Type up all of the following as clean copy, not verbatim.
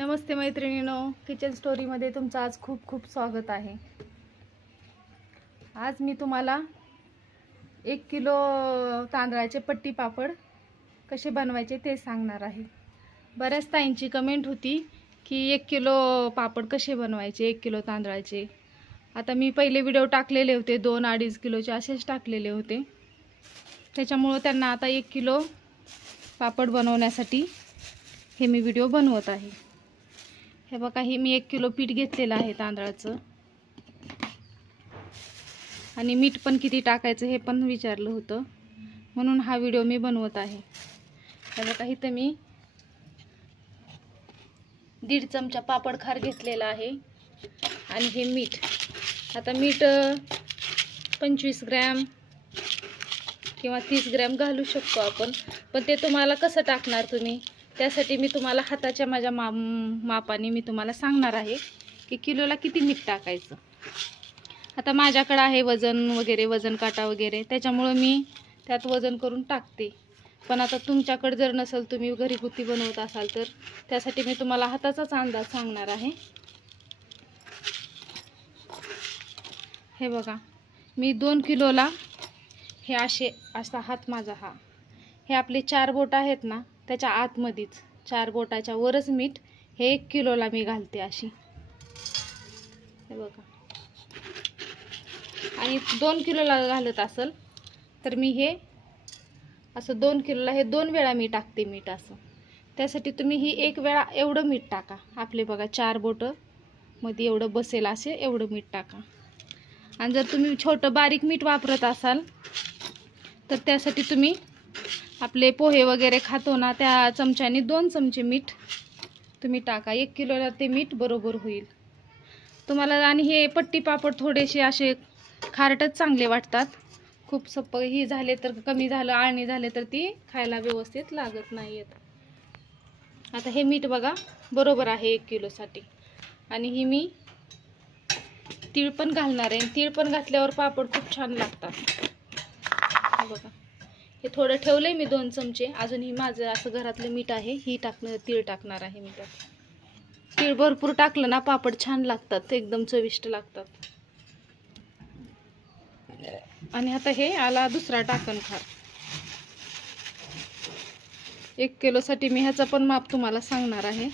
नमस्ते मैत्रिणींनो, किचन स्टोरीमध्ये तुमचं आज खूप खूप स्वागत आहे। आज मी तुम्हाला 1 किलो तांदळाचे पट्टी पापड कसे बनवायचे ते सांगणार आहे। बऱ्याच ताईंची कमेंट होती की 1 किलो पापड कसे बनवायचे 1 किलो तांदळाचे। आता मी पहिले व्हिडिओ टाकलेले होते 2-2.5 किलोचे असेच टाकलेले होते, त्याच्यामुळे त्यांना आता 1 किलो पापड बनवण्यासाठी हे मी व्हिडिओ बनवत आहे। हे बघा, हे मी 1 किलो पीठ घेतलेलं आहे तांदळाचं, आणि मीठ पण किती टाकायचं हे पण विचारलं होतं, म्हणून हा व्हिडिओ मी बनवत आहे। हे बघा, इथं मी 1.5 चमचा पापड खार घेतलेला आहे आणि हे मीठ। आता मीठ 25 ग्रॅम किंवा 30 ग्रॅम घालू शकतो आपण, पण ते तुम्हाला कसं टाकणार तुम्ही, त्यासाठी मी तुम्हाला हाताच्या माझ्या मापाने मी तुम्हाला सांगणार आहे की किलोला किती मीठ टाकायचं। आता माझ्याकडे आहे वजन वगैरे, वजन काटा वगैरे, त्याच्यामुळे मी त्यात वजन करून टाकते। पण आता तुमच्याकडे जर नसेल, तुम्ही घरगुती बनवत असाल, तर त्यासाठी मी तुम्हाला हाताचाच अंदाज सांगणार आहे। हे बघा, मी 2 किलोला हे असा हात माझा हे आपले 4 बोट आहेत ना, त्याच्या आतमध्येच 4 बोटाच्या वरच मीठ हे 1 किलोला मी घालते अशी। हे बघा, आणि 2 किलोला घालत असेल तर मी हे असं 2 किलोला हे 2 वेळा मी टाकते मीठ असं। त्यासाठी तुम्ही ही 1 वेळा एवढं मीठ टाका। आपले बघा 4 बोट मध्ये एवढं बसेल असे एवढं मीठ टाका। आणि जर तुम्ही छोटं बारीक मीठ वापरत असाल तर त्यासाठी तुम्ही आपले पोहे वगैरे खातो ना, त्या चमच्याने 2 चमचे मीठ तुम्ही टाका। 1 किलोला ते मीठ बरोबर होईल तुम्हाला। आणि हे पट्टी पापड थोडेसे असे खारटच चांगले वाटतात, खूप सप्प ही झाले तर कमी झालं, आळणी झाले तर ती खायला व्यवस्थित लागत नाहीत। आता हे मीठ बघा बरोबर आहे 1 किलोसाठी। आणि ही मी तीळ पण घालणार आहे, तीळ पण घातल्यावर पापड खूप छान लागतात। बघा, हे थोडं ठेवलंय मी 2 चमचे, अजून ही माझं असं घरातलं मीठ आहे, ही तीळ टाकणार आहे मी त्यात। तीळ भरपूर टाकलं ना पापड छान लागतात, एकदम चविष्ट लागतात। आणि आता हे आला दुसरा टाकण खार। 1 किलोसाठी मी ह्याचा पण माप तुम्हाला सांगणार आहे।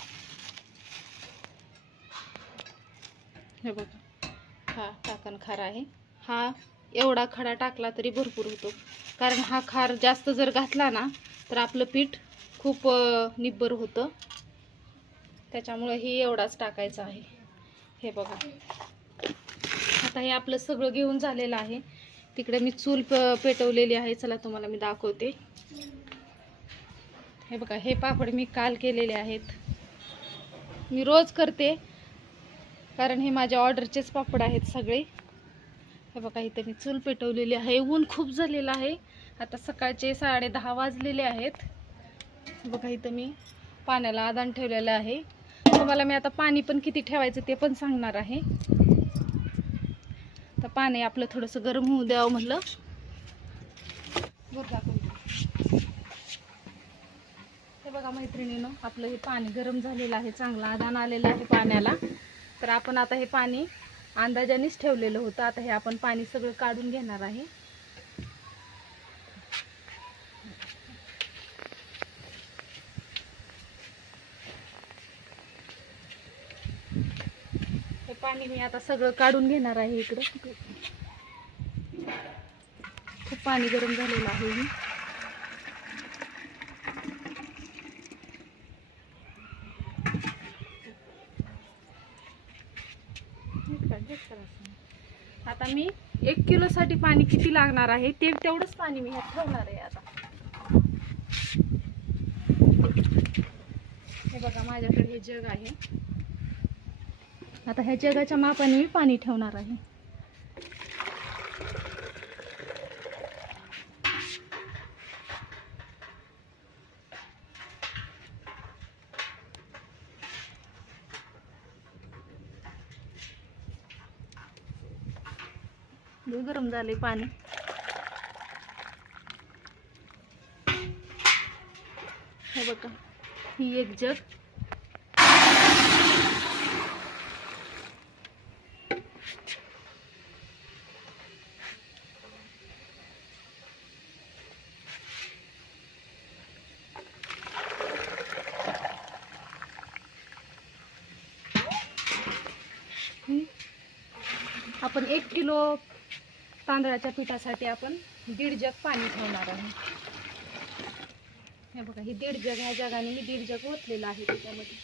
हे बघा, हा टाकण खार आहे। हा एवढा खडा टाकला तरी भरपूर होतो, कारण हा खार जास्त जर घातला ना तर आपलं पीठ खूप निब्बर होतं, त्याच्यामुळे ही एवढाच टाकायचा आहे। हे बघा, आता हे आपलं सगळं घेऊन झालेलं आहे। तिकडे मी चूल पेटवलेली आहे, चला तुम्हाला मी दाखवते। हे बघा, हे पापड मी काल केलेले आहेत, मी रोज करते कारण हे माझ्या ऑर्डरचेच पापड आहेत सगळे। हे बघा, इथं मी चूल पेटवलेली आहे, ऊन खूप झालेलं आहे। आता सकाळचे 10:30 वाजलेले आहेत। बघा, इथं मी पाण्याला आदान ठेवलेलं आहे, तुम्हाला मी आता पाणी पण किती ठेवायचं ते पण सांगणार आहे। तर पाणी आपलं थोडंसं गरम होऊ द्यावं म्हटलं। हे बघा मैत्रिणींनो, आपलं हे पाणी गरम झालेलं आहे, चांगलं आदान आलेलं आहे पाण्याला। तर आपण आता हे पाणी अंदाजानेच ठेवलेलं होतं, आता हे आपण पाणी सगळं काढून घेणार आहे। हे पाणी मी आता सगळं काढून घेणार आहे। इकडं खूप पाणी गरम झालेलं आहे। आता मी 1 किलोसाठी पाणी किती लागणार आहे ते तेवढंच पाणी मी ह्यात ठेवणार आहे आता। हे बघा, माझ्याकडे हे जग आहे, आता ह्या जगाच्या मापाने मी पाणी ठेवणार आहे। गरम झाले पाणी। हे बघा, ही एक जग आपण 1 किलो तांदळाच्या पिठासाठी आपण 1.5 जग पाणी ठेवणार आहे. हे बघा, हे 1.5 जग, ह्या जगाने मी 1.5 जग ओतलेलं आहे त्याच्यामध्ये.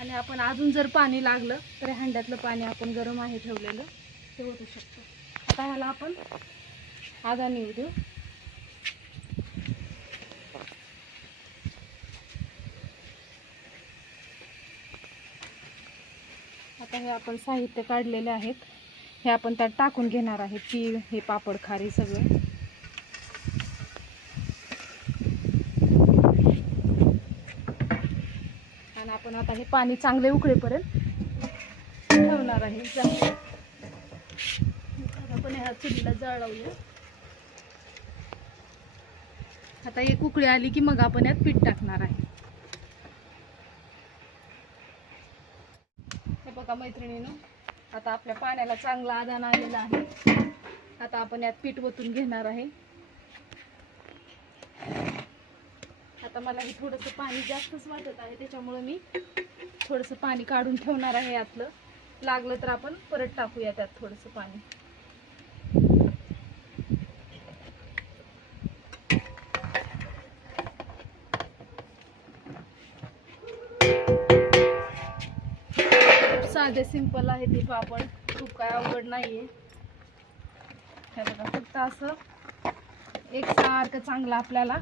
आणि आपण अजून जर पाणी लागलं तर हंड्यातलं पाणी आपण गरम आहे ठेवलेलं ते ओतू शकतो. आता ह्याला आपण आधार येऊ देऊ. आता हे आपण साहित्य काढलेले आहेत, हे आपण त्यात टाकून घेणार आहे. तीळ, हे पापड खारी सगळं. आणि आपण आता हे पाणी चांगले उकळेपर्यंत ठेवणार आहे. आपण ह्या चुलीला जाळ लावूया. आता एक उकळी आली की मग आपण यात पीठ टाकणार आहे. हे बघा मैत्रिणींनो, आता आपल्या पाण्याला चांगला आदान आलेला आहे. आता आपण यात पीठ ओतून घेणार आहे. आता मला हे थोडंसं पाणी जास्तच वाटत आहे, त्याच्यामुळे मी थोडंसं पाणी काढून ठेवणार आहे यातलं. लागलं तर आपण परत टाकूया त्यात थोडंसं पाणी. साधे सिंपल आहे ते पापड, खूप काय अवघड नाहीये. हे बघा, फक्त असं एकसारखं चांगलं आपल्याला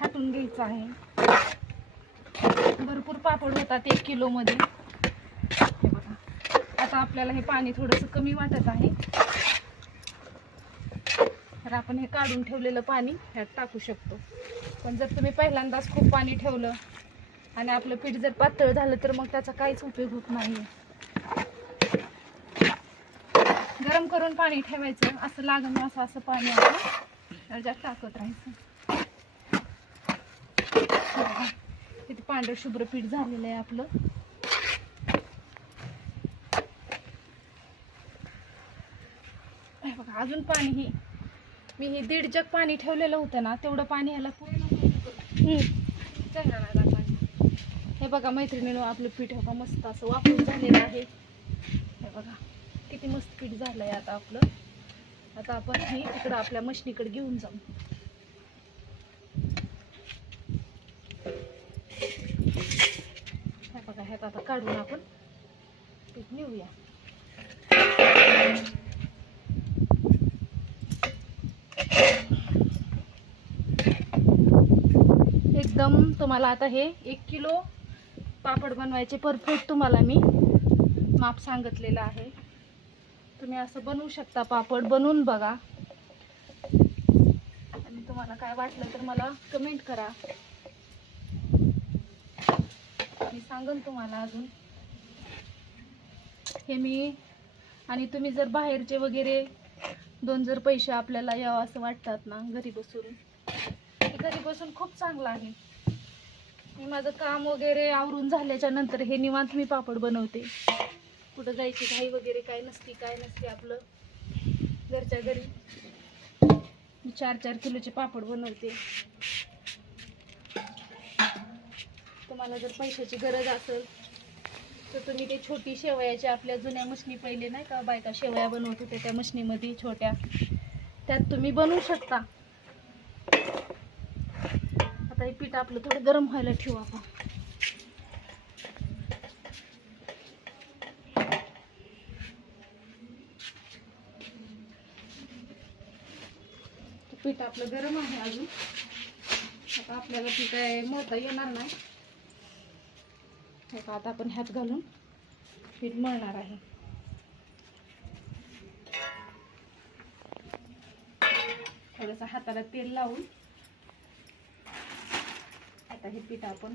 हाटून घ्यायचं आहे. भरपूर पापड होतात 1 किलो मध्ये. हे बघा, आता आपल्याला हे पाणी थोडंसं कमी वाटत आहे, तर आपण हे काढून ठेवलेलं पाणी ह्यात टाकू शकतो. पण जर तुम्ही पहिल्यांदाच खूप पाणी ठेवलं आणि आपलं पीठ जर पातळ झालं तर मग त्याचा काहीच उपयोग होत नाही. गरम करून पाणी ठेवायचं, असं लागण असं पाणी आपण त्याच्यात टाकत राहायचं. किती पांढरं शुभ्र पीठ झालेलं आहे आपलं. बघा, अजून पाणी मी हे 1.5 जग पाणी ठेवलेलं होतं ना, तेवढं पाणी ह्याला हे बघा मैत्रिणींनो, आपलं पीठ बघा मस्त असं वाफून झालेलं आहे. हे बघा किती मस्त पीठ झालंय आता आपलं. आता आपण हे इकडं आपल्या मशनीकडे घेऊन जाऊ. हे बघा, ह्यात आता काढून आपण पीठ नेऊया. एकदम तुम्हाला आता हे 1 किलो पापड बनवायचे परफेक्ट तुम्हाला मी माप सांगितलेलं आहे. तुम्ही असं बनवू शकता, पापड बनवून बघा. आणि तुम्हाला काय वाटलं तर मला कमेंट करा, मी सांगेन तुम्हाला अजून. हे मी आणि तुम्ही जर बाहेरचे वगैरे 2 जर पैसे आपल्याला यावं असं वाटतात ना घरी बसून, घरी बसून खूप चांगलं आहे. मी माझं काम वगैरे आवरून झाल्याच्या नंतर हे निवांत मी पापड बनवते. कुठं जायची घाई वगैरे काय नसते आपलं घरच्या घरी. मी 4-4 किलोचे पापड बनवते. तुम्हाला जर पैशाची गरज असेल तर तुम्ही ते छोटी शेवयाची आपल्या जुन्या मशनी पहिले नाही का बायका शेवया बनवत होत्या त्या मशनीमध्ये छोट्या, त्यात तुम्ही बनवू शकता. आता हे पीठ आपलं थोडं गरम व्हायला ठेवू आपण. पीठ आपलं गरम आहे अजून. आता आपल्याला ती काय मळता येणार नाही. हे का, आता आपण ह्यात घालून पीठ मळणार आहे. थोडंसं हाताला तेल लावून आता हे पीठ आपण,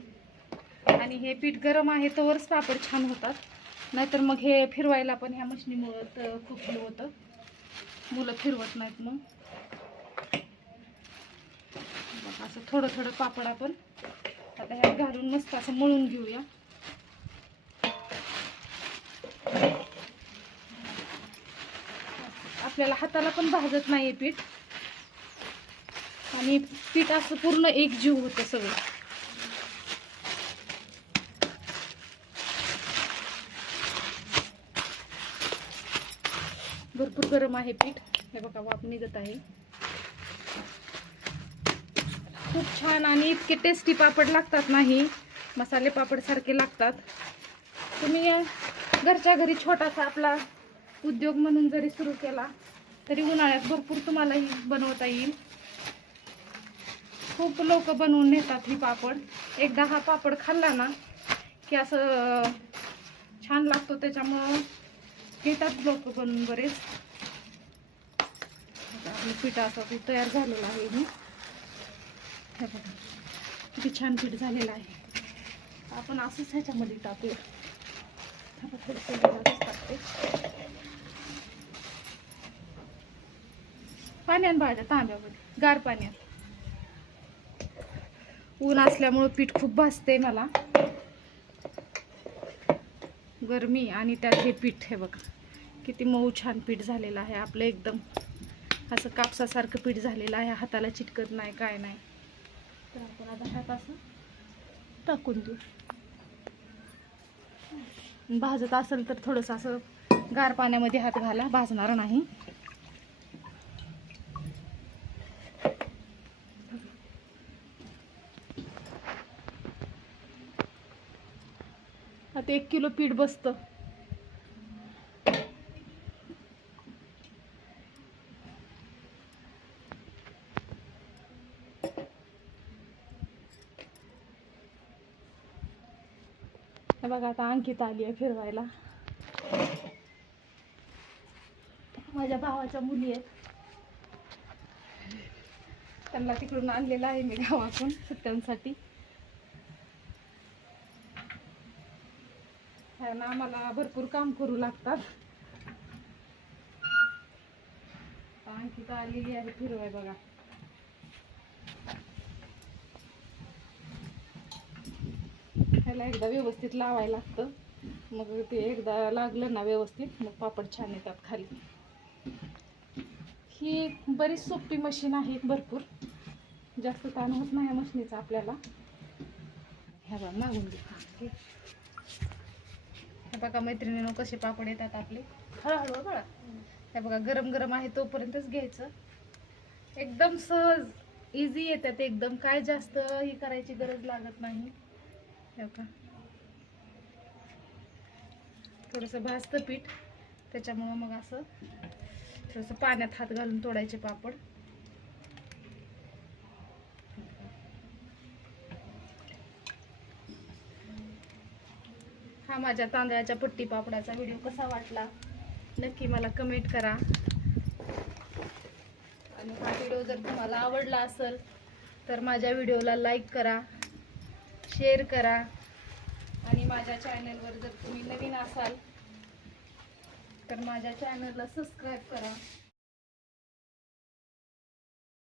आणि हे पीठ गरम आहे तोवरच पापड छान होतात, नाहीतर मग हे फिरवायला पण ह्या मशनीमुळं खूप हे होतं, मुलं फिरवत नाहीत. मग असं थोडं थोडं पापड आपण आता ह्यात घालून मस्त असं मळून घेऊया. आपल्याला हाताला पण भाजत नाही पीठ, आणि पीठ असं पूर्ण एकजीव होतं सगळं. भरपूर गरम आहे पीठ. हे बघा वाफ निघत आहे. खूप छान आणि इतके टेस्टी पापड लागतात नाही, मसाले पापड सारखे लागतात. तुम्ही घरच्या घरी छोटासा आपला उद्योग म्हणून जरी सुरू केला तरी उन्हाळ्यात भरपूर तुम्हालाही बनवता येईल. खूप लोक बनवून नेतात ही पापड. एकदा हा पापड खाल्ला ना की असं छान लागतो, त्याच्यामुळं घेतात लोक बनवून बरेच. आपलं पीठ असं तयार झालेलं आहे. मी हे बघा किती छान पीठ झालेलं आहे. आपण असंच ह्याच्यामध्ये टाकूया. टाकते पाण्यात भाज्या तांब्यामध्ये गार पाण्यात. ऊन असल्यामुळं पीठ खूप भाजते मला. गरमी आणि त्यात हे पीठ. हे बघा किती मऊ छान पीठ झालेलं आहे आपलं. एकदम असं कापसासारखं पीठ झालेलं आहे. हाताला चिटकत नाही काय नाही. तर आपण आता हात असं टाकून देऊ. भाजत असेल तर थोडंसं असं गार पाण्यामध्ये हात घाला, भाजणार नाही. आता 1 किलो पीठ बसतं. बघा आता अंकिता आली आहे फिरवायला. माझ्या भावाच्या मुली आहेत, त्यांना तिकडून आणलेलं आहे मी गावातून सुट्ट्यांसाठी. ना मला भरपूर काम करू लागतात. अंकिता आलेली आहे फिरवाय बघा. ह्याला एकदा व्यवस्थित लावायला लागतं, मग ते एकदा लागलं ना व्यवस्थित मग पापड छान येतात खाली. ही बरीच सोपी मशीन आहे, भरपूर जास्त ताण होत नाही या मशीनीचा आपल्याला. ह्या बघा मागून घे. हे बघा मैत्रिणींनो कसे पापड येतात आपले. हळूहळू बघा. हे बघा गरम गरम आहे तोपर्यंतच घ्यायचं. एकदम सहज इझी येतात एकदम. काय जास्त ही करायची गरज लागत नाही. हे बघा थोडंसं भाजतं पीठ, त्याच्यामुळं मग असं थोडंसं पाण्यात हात घालून तोडायचे पापड. हा माझ्या तांदळाच्या पट्टी पापडाचा व्हिडिओ कसा वाटला नक्की मला कमेंट करा. आणि हा व्हिडिओ जर तुम्हाला आवडला असेल तर माझ्या व्हिडिओला लाईक करा, शेअर करा. आणि माझ्या चॅनलवर जर तुम्ही नवीन असाल तर माझ्या चॅनलला सबस्क्राईब करा.